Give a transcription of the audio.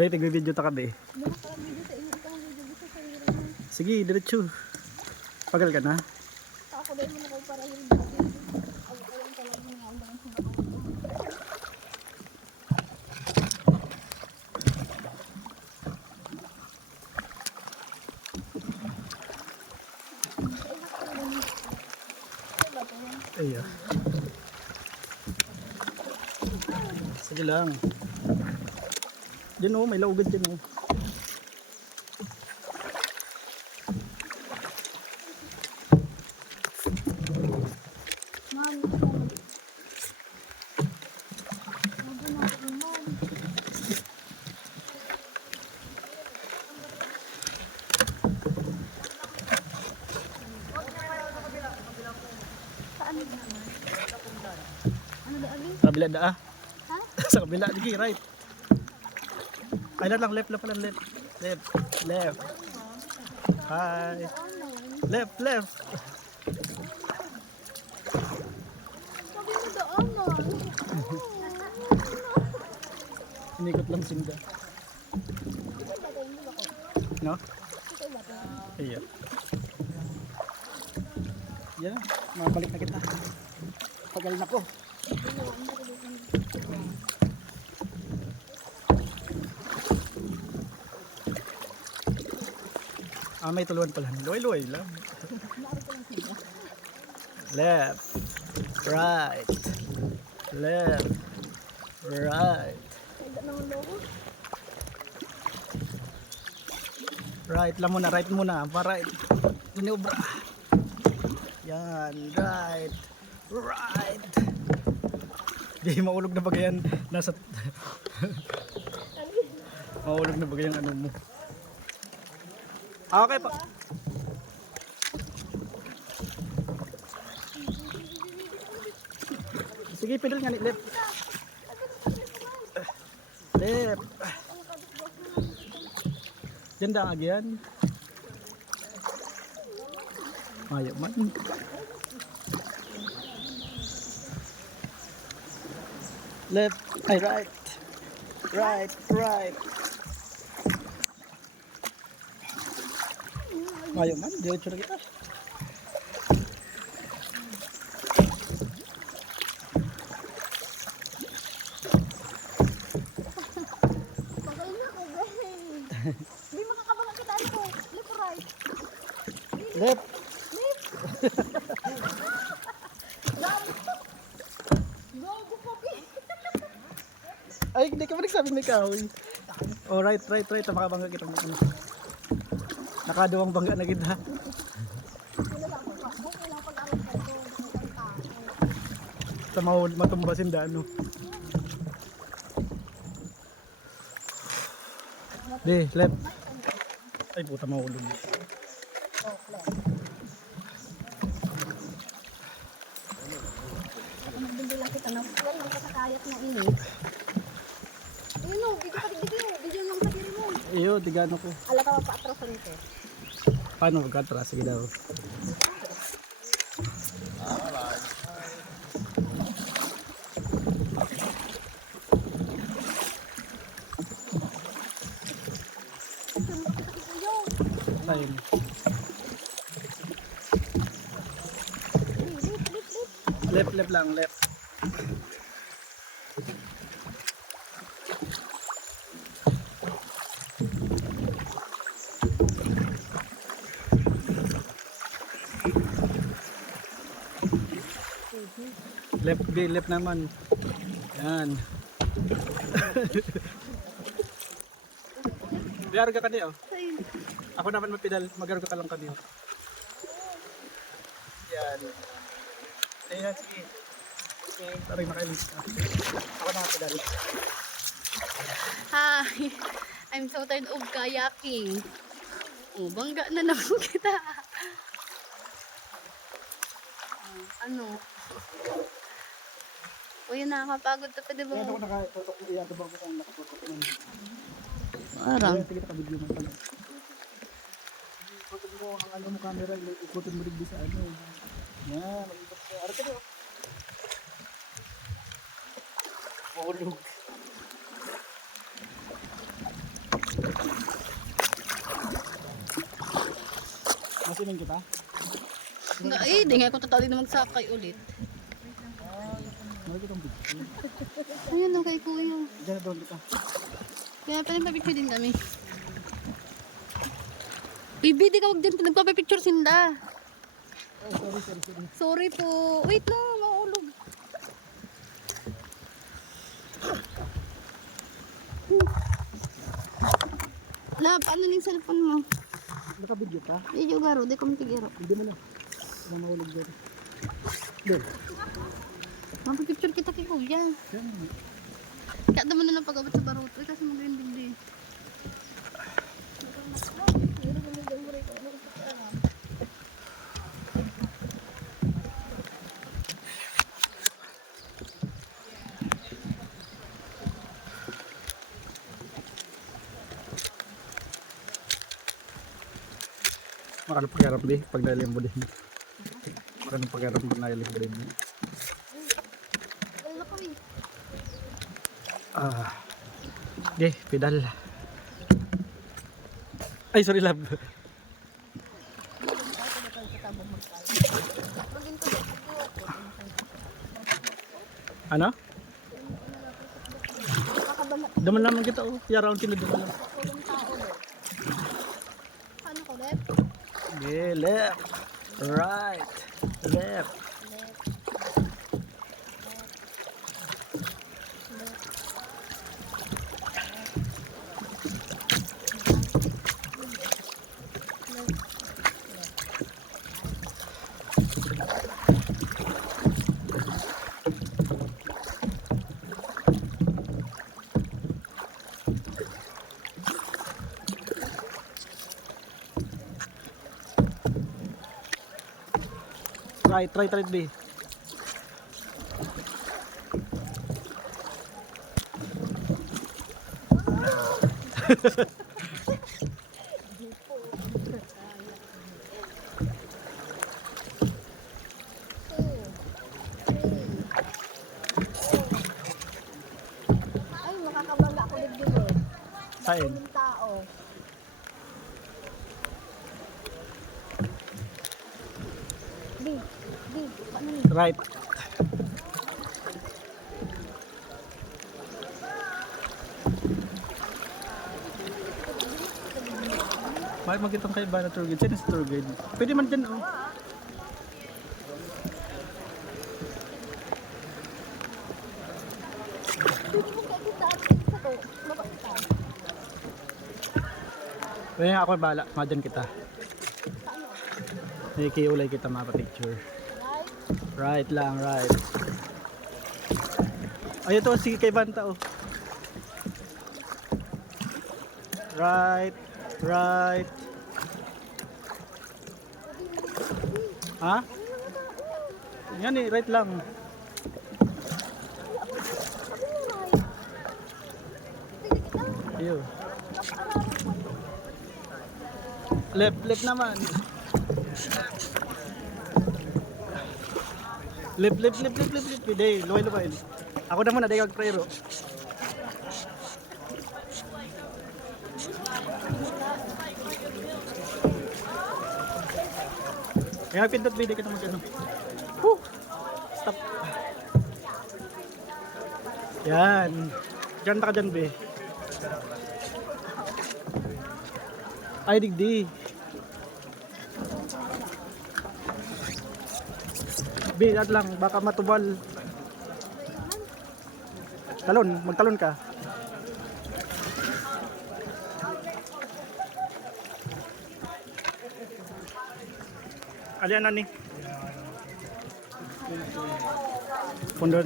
Dahil tigwe-video ta kabe. Nakaka-video sa iyo. Ikaw ang video sa sarili mo. Sige, diretso. Pagal ka na? Ako dahil mo na kayo para yung video. Ako lang talaga nga ang mga Ayan. Sige lang. Diyan oh, may laugad dyan oh. Kabila da ah. Ha? Sa kabila, sige, right. Ay lang, left. Left. Hi. Left. Sabi mo doon mo. Inikot lang sinda. No? Iya. Yan, mabalik na kita. Tagal na ko. May tuluan pala. Luway lang. Left. Right. Left. Right. Right lang muna. Right muna. Right. Inubra. Yan. Right. Right. Di maulog na bagay yan. Nasa... maulog na bagay yung ano mo. Okay pa. Sige, pedal nga ni left. Left. Diyan daang agyan. Ayaw man. Left, ay right. Right. Ayaw man, diretso na kita. Pagay na ko, babe. Hindi makakabala kita ano ko. Left or right? Left. Gago pa, babe. Ay, hindi ka ba nagsabing may kahoy? Oh, right. Makabangga kita. Nakaduwang bangga na kita. Sa matumbasin daan, no? Di, left. Ay, puta, mahulog. Ako nagbindila kita na fuel. Ang kasakayat na ini. Ayun o, video lang sa diri mo. Iyo, tigano ko. Ala ka pa-atrasan ito. Paano magkatras? Sige daw. Time. Left lang, left. Left naman. Yan. Biar ka kani oh. Ako naman mapidal, magarga ka lang kani oh. Yan. Ayan, sige. Okay, taray makailis ka. Ako na mapidal. Hi, I'm so tired of kayaking. Oh, bangga na naman kita. Ano? Uy, nakakapagod to pa, diba? Kaya ako nakatutok mo iyan, diba ako kung nakatutok mo. Parang. Kaya tigit ka video mo pala. Ikutin mo ang ano mo camera, ikutin mo rin sa ano. Yan, mag-ikot ka. Arap ka doon. Mahulog. Bibitinin kita. Di nga ako tatali na magsakay ulit. Mali kitang bibitinin. Ayun lang kay kuya. Diyan na doon kita. Kaya pala papicture din kami. Bibi, di ka wag dyan. Nagpapapicture sinda. Oh, sorry. Sorry po. Wait lang, maulog. Lab, ano yung cellphone mo? Naka-video ka? Video garo, di ko matigiro. Hindi mo na. Wala mahulog dyan. Doon. Mapapicture kita kay kuya. Yan. Kaya naman na lang pag-abot sa baruto. Kasi mag-ending din. Makano pagkarap di pag nailim mo din. Makano pagkarap pag nailim mo din. Wala kami. Okay, pedal. Ay, sorry love. Ano? Daman naman kita oh. Yara ang tinadaman lang. Ano ko, left? Okay, left. Right. Left. Right, B. Ay, makakabala ako din eh. Saan? Yung tao. Di, paano yun? Right. Bakit magkitang kayo ba na tour guide? Saan is tour guide? Pwede man dyan oh. Pwede mo kakita sa to. Mapakita. Pwede nga ako bala. Madyan kita. Nakikiulay kita mapapicture. Right? Right lang, right. Ay, ito si kay Banta oh. Right. Right. Ha? Yan eh, right lang. Ayun. Left naman. Left. Day, luway. Ako naman na day kag prero. Kaya pindot video kita magano. Stop. Yan. Diyan ka dyan, be. Ay, digdi. Be, at lang. Baka matubal. Talon. Magtalon ka. Alian na ni. Pundo